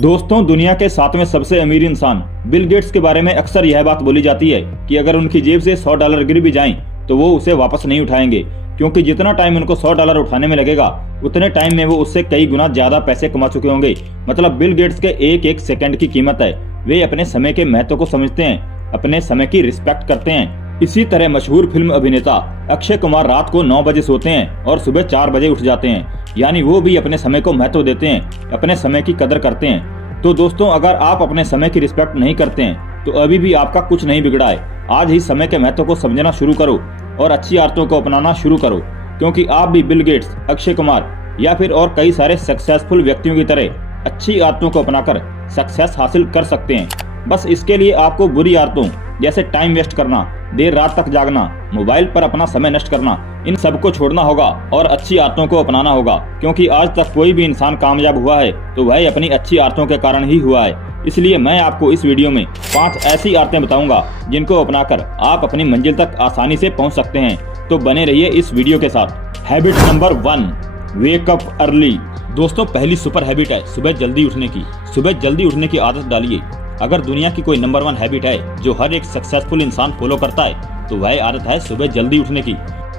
दोस्तों, दुनिया के 7वें सबसे अमीर इंसान बिल गेट्स के बारे में अक्सर यह बात बोली जाती है कि अगर उनकी जेब से $100 गिर भी जाएं तो वो उसे वापस नहीं उठाएंगे, क्योंकि जितना टाइम उनको $100 उठाने में लगेगा उतने टाइम में वो उससे कई गुना ज्यादा पैसे कमा चुके होंगे। मतलब बिल गेट्स के एक एक सेकंड की कीमत है। वे अपने समय के महत्व को समझते हैं, अपने समय की रिस्पेक्ट करते हैं। इसी तरह मशहूर फिल्म अभिनेता अक्षय कुमार रात को 9 बजे सोते हैं और सुबह 4 बजे उठ जाते हैं, यानी वो भी अपने समय को महत्व देते हैं, अपने समय की कदर करते हैं। तो दोस्तों, अगर आप अपने समय की रिस्पेक्ट नहीं करते हैं तो अभी भी आपका कुछ नहीं बिगड़ा है। आज ही समय के महत्व को समझना शुरू करो और अच्छी आदतों को अपनाना शुरू करो, क्योंकि आप भी बिल गेट्स, अक्षय कुमार या फिर और कई सारे सक्सेसफुल व्यक्तियों की तरह अच्छी आदतों को अपनाकर सक्सेस हासिल कर सकते हैं। बस इसके लिए आपको बुरी आदतों जैसे टाइम वेस्ट करना, देर रात तक जागना, मोबाइल पर अपना समय नष्ट करना, इन सबको छोड़ना होगा और अच्छी आदतों को अपनाना होगा। क्योंकि आज तक कोई भी इंसान कामयाब हुआ है तो वह अपनी अच्छी आदतों के कारण ही हुआ है। इसलिए मैं आपको इस वीडियो में 5 ऐसी आदतें बताऊंगा जिनको अपनाकर आप अपनी मंजिल तक आसानी से पहुंच सकते हैं। तो बने रहिए इस वीडियो के साथ। Habit number 1, wake up early. दोस्तों, पहली सुपर हैबिट है सुबह जल्दी उठने की। सुबह जल्दी उठने की आदत डालिए। अगर दुनिया की कोई नंबर 1 हैबिट है जो हर एक सक्सेसफुल इंसान फॉलो करता है तो वह आदत है सुबह जल्दी उठने की।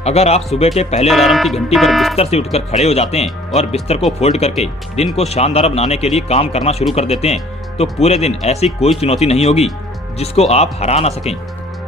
अगर आप सुबह के पहले अलार्म की घंटी पर बिस्तर से उठकर खड़े हो जाते हैं और बिस्तर को फोल्ड करके दिन को शानदार बनाने के लिए काम करना शुरू कर देते हैं तो पूरे दिन ऐसी कोई चुनौती नहीं होगी जिसको आप हरा ना सकें।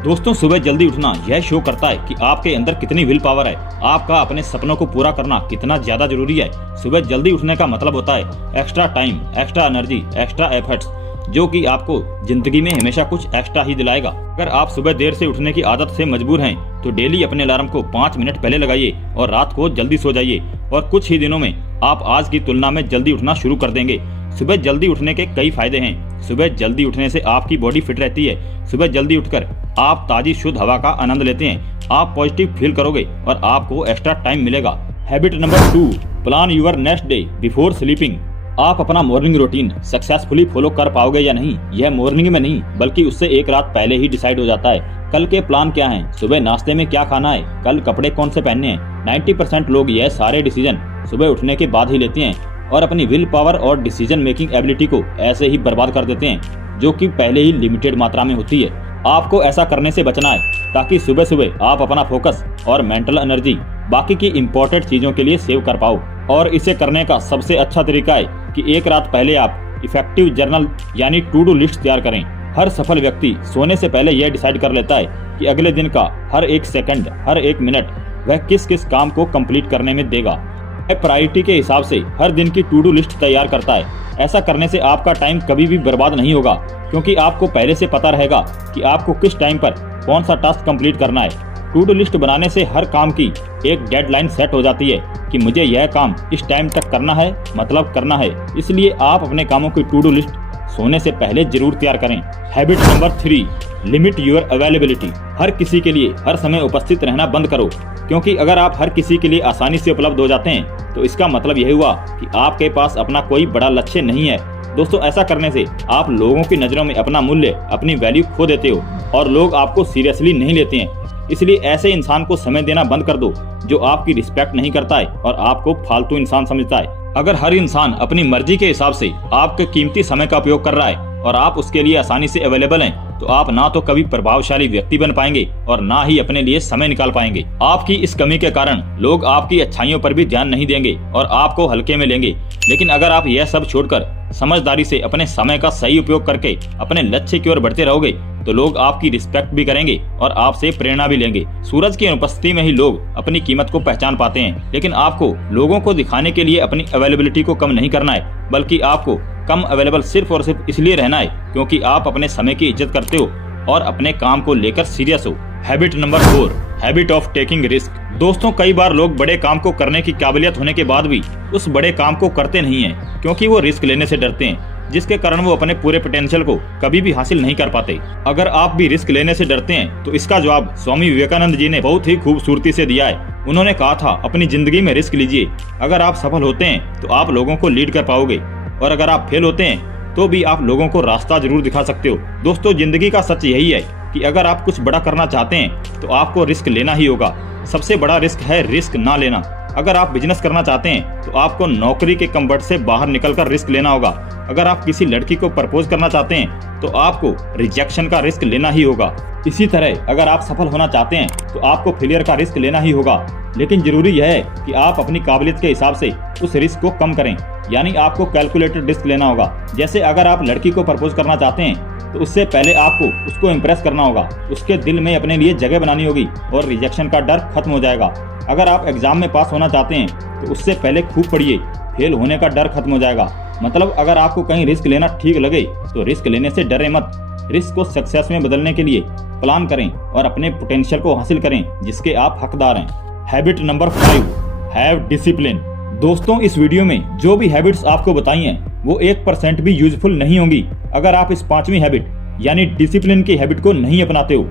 दोस्तों, सुबह जल्दी उठना यह शो करता है कि आपके अंदर कितनी विल पावर है, आपका अपने सपनों को पूरा करना कितना ज्यादा जरूरी है। सुबह जल्दी उठने का मतलब होता है extra time, extra energy, extra efforts, जो कि आपको जिंदगी में हमेशा कुछ एक्स्ट्रा ही दिलाएगा। अगर आप सुबह देर से उठने की आदत से मजबूर हैं तो डेली अपने अलार्म को 5 मिनट पहले लगाइए और रात को जल्दी सो जाइए, और कुछ ही दिनों में आप आज की तुलना में जल्दी उठना शुरू कर देंगे। सुबह जल्दी उठने के कई फायदे हैं। सुबह जल्दी उठने से आपकी बॉडी फिट रहती है। सुबह जल्दी उठकर आप ताजी शुद्ध हवा का आनंद लेते हैं, आप पॉजिटिव फील करोगे और आपको एक्स्ट्रा टाइम मिलेगा। Habit number 2, plan your next day before sleeping. आप अपना मॉर्निंग रूटीन सक्सेसफुली फॉलो कर पाओगे या नहीं, यह मॉर्निंग में नहीं बल्कि उससे एक रात पहले ही डिसाइड हो जाता है। कल के प्लान क्या हैं, सुबह नाश्ते में क्या खाना है, कल कपड़े कौन से पहनने हैं। 90% लोग यह सारे डिसीजन सुबह उठने के बाद ही लेते हैं और अपनी विल पावर और डिसीजन मेकिंग एबिलिटी को ऐसे ही बर्बाद कर देते हैं, जो कि पहले ही लिमिटेड मात्रा में होती है। आपको ऐसा करने से बचना है ताकि सुबह सुबह आप अपना फोकस और मेंटल एनर्जी बाकी की इम्पोर्टेंट चीजों के लिए सेव कर पाओ। और इसे करने का सबसे अच्छा तरीका है कि एक रात पहले आप इफेक्टिव जर्नल यानी टू डू लिस्ट तैयार करें। हर सफल व्यक्ति सोने से पहले यह डिसाइड कर लेता है कि अगले दिन का हर एक सेकंड, हर एक मिनट वह किस किस काम को कंप्लीट करने में देगा। वह प्रायोरिटी के हिसाब से हर दिन की टू डू लिस्ट तैयार करता है। ऐसा करने से आपका टाइम कभी भी बर्बाद नहीं होगा, क्योंकि आपको पहले से पता रहेगा कि आपको किस टाइम पर कौन सा टास्क कंप्लीट करना है। टू डू लिस्ट बनाने से हर काम की एक डेडलाइन सेट हो जाती है कि मुझे यह काम इस टाइम तक करना है, मतलब करना है। इसलिए आप अपने कामों की टू डू लिस्ट सोने से पहले जरूर तैयार करें। Habit number 3, limit your availability. हर किसी के लिए हर समय उपस्थित रहना बंद करो, क्योंकि अगर आप हर किसी के लिए आसानी से उपलब्ध हो जाते हैं तो इसका मतलब यह हुआ कि आपके पास अपना कोई बड़ा लक्ष्य नहीं है। दोस्तों, ऐसा करने से आप लोगों की नजरों में अपना मूल्य, अपनी वैल्यू खो देते हो और लोग आपको सीरियसली नहीं लेते हैं। इसलिए ऐसे इंसान को समय देना बंद कर दो जो आपकी रिस्पेक्ट नहीं करता है और आपको फालतू इंसान समझता है। अगर हर इंसान अपनी मर्जी के हिसाब से आपके कीमती समय का उपयोग कर रहा है और आप उसके लिए आसानी से अवेलेबल हैं, तो आप ना तो कभी प्रभावशाली व्यक्ति बन पाएंगे और ना ही अपने लिए समय निकाल पाएंगे। आपकी इस कमी के कारण लोग आपकी अच्छाइयों पर भी ध्यान नहीं देंगे और आपको हल्के में लेंगे। लेकिन अगर आप यह सब छोड़कर समझदारी से अपने समय का सही उपयोग करके अपने लक्ष्य की ओर बढ़ते रहोगे तो लोग आपकी रिस्पेक्ट भी करेंगे और आपसे प्रेरणा भी लेंगे। सूरज की अनुपस्थिति में ही लोग अपनी कीमत को पहचान पाते हैं, लेकिन आपको लोगों को दिखाने के लिए अपनी अवेलेबिलिटी को कम नहीं करना है, बल्कि आपको कम अवेलेबल सिर्फ और सिर्फ इसलिए रहना है क्योंकि आप अपने समय की इज्जत करते हो और अपने काम को लेकर सीरियस हो। Habit number 4, habit of taking risk. दोस्तों, कई बार लोग बड़े काम को करने की काबिलियत होने के बाद भी उस बड़े काम को करते नहीं हैं, क्योंकि वो रिस्क लेने से डरते हैं, जिसके कारण वो अपने पूरे पोटेंशियल को कभी भी हासिल नहीं कर पाते। अगर आप भी रिस्क लेने से डरते हैं तो इसका जवाब स्वामी विवेकानंद जी ने बहुत ही खूबसूरती से दिया है। उन्होंने कहा था, अपनी जिंदगी में रिस्क लीजिए। अगर आप सफल होते हैं तो आप लोगों को लीड कर पाओगे, और अगर आप फेल होते हैं तो भी आप लोगों को रास्ता जरूर दिखा सकते हो। दोस्तों, जिंदगी का सच यही है कि अगर आप कुछ बड़ा करना चाहते हैं तो आपको रिस्क लेना ही होगा। सबसे बड़ा रिस्क है रिस्क ना लेना। अगर आप बिजनेस करना चाहते हैं तो आपको नौकरी के कंफर्ट से बाहर निकलकर रिस्क लेना होगा। अगर आप किसी लड़की को प्रपोज करना चाहते हैं तो आपको रिजेक्शन का रिस्क लेना ही होगा। इसी तरह अगर आप सफल होना चाहते हैं तो आपको फेलियर का रिस्क लेना ही होगा। लेकिन जरूरी यह है कि आप अपनी काबिलियत के हिसाब से उस रिस्क को कम करें, यानी आपको कैलकुलेटेड रिस्क लेना होगा। जैसे अगर आप लड़की को प्रपोज करना चाहते हैं तो उससे पहले आपको उसको इम्प्रेस करना होगा, उसके दिल में अपने लिए जगह बनानी होगी और रिजेक्शन का डर खत्म हो जाएगा। अगर आप एग्जाम में पास होना चाहते हैं तो उससे पहले खूब पढ़िए, फेल होने का डर खत्म हो जाएगा। मतलब अगर आपको कहीं रिस्क लेना ठीक लगे तो रिस्क लेने से डरे मत। रिस्क को सक्सेस में बदलने के लिए प्लान करें और अपने पोटेंशियल को हासिल करें जिसके आप हकदार हैं। Habit number 5, have discipline. दोस्तों, इस वीडियो में जो भी हैबिट्स आपको बताई हैं वो 1% भी यूजफुल नहीं होंगी अगर आप इस 5वीं हैबिट यानी डिसिप्लिन की हैबिट को नहीं अपनाते हो।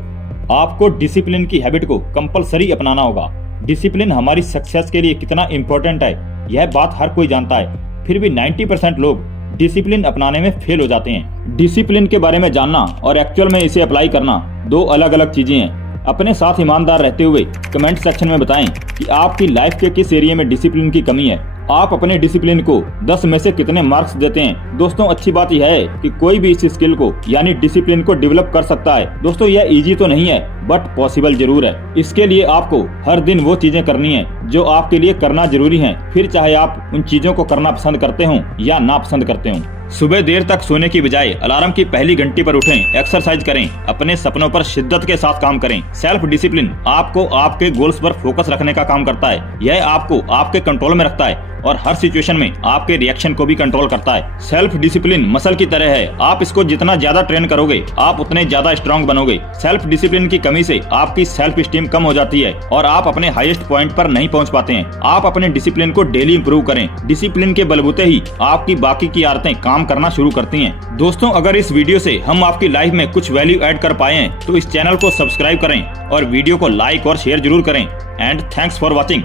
आपको डिसिप्लिन की हैबिट को कंपलसरी अपनाना होगा। डिसिप्लिन हमारी सक्सेस के लिए कितना इम्पोर्टेंट है यह बात हर कोई जानता है, फिर भी 90% लोग डिसिप्लिन अपनाने में फेल हो जाते हैं। डिसिप्लिन के बारे में जानना और एक्चुअल में इसे अप्लाई करना दो अलग अलग चीजें हैं। अपने साथ ईमानदार रहते हुए कमेंट सेक्शन में बताएं कि आपकी लाइफ के किस एरिया में डिसिप्लिन की कमी है। आप अपने डिसिप्लिन को 10 में से कितने मार्क्स देते हैं। दोस्तों, अच्छी बात यह है कि कोई भी इस स्किल को यानी डिसिप्लिन को डेवलप कर सकता है। दोस्तों, यह इजी तो नहीं है बट पॉसिबल जरूर है। इसके लिए आपको हर दिन वो चीजें करनी है जो आपके लिए करना जरूरी है, फिर चाहे आप उन चीजों को करना पसंद करते हो या ना पसंद करते हो। सुबह देर तक सोने की बजाय अलार्म की पहली घंटी पर उठें, एक्सरसाइज करें, अपने सपनों पर शिद्दत के साथ काम करें। सेल्फ डिसिप्लिन आपको आपके गोल्स पर फोकस रखने का काम करता है। यह आपको आपके कंट्रोल में रखता है और हर सिचुएशन में आपके रिएक्शन को भी कंट्रोल करता है। सेल्फ डिसिप्लिन मसल की तरह है, आप इसको जितना ज्यादा ट्रेन करोगे आप उतने ज्यादा स्ट्रांग बनोगे। सेल्फ डिसिप्लिन की कमी से आपकी सेल्फ स्टीम कम हो जाती है और आप अपने हाईएस्ट पॉइंट पर नहीं पहुंच पाते हैं। आप अपने डिसिप्लिन को डेली इंप्रूव करें। डिसिप्लिन के बलबूते ही आपकी बाकी की आदतें काम करना शुरू करती हैं। दोस्तों, अगर इस वीडियो से हम आपकी लाइफ में कुछ वैल्यू ऐड कर पाए हैं तो इस चैनल को सब्सक्राइब करें और वीडियो को लाइक और शेयर जरूर करें। And thanks for watching.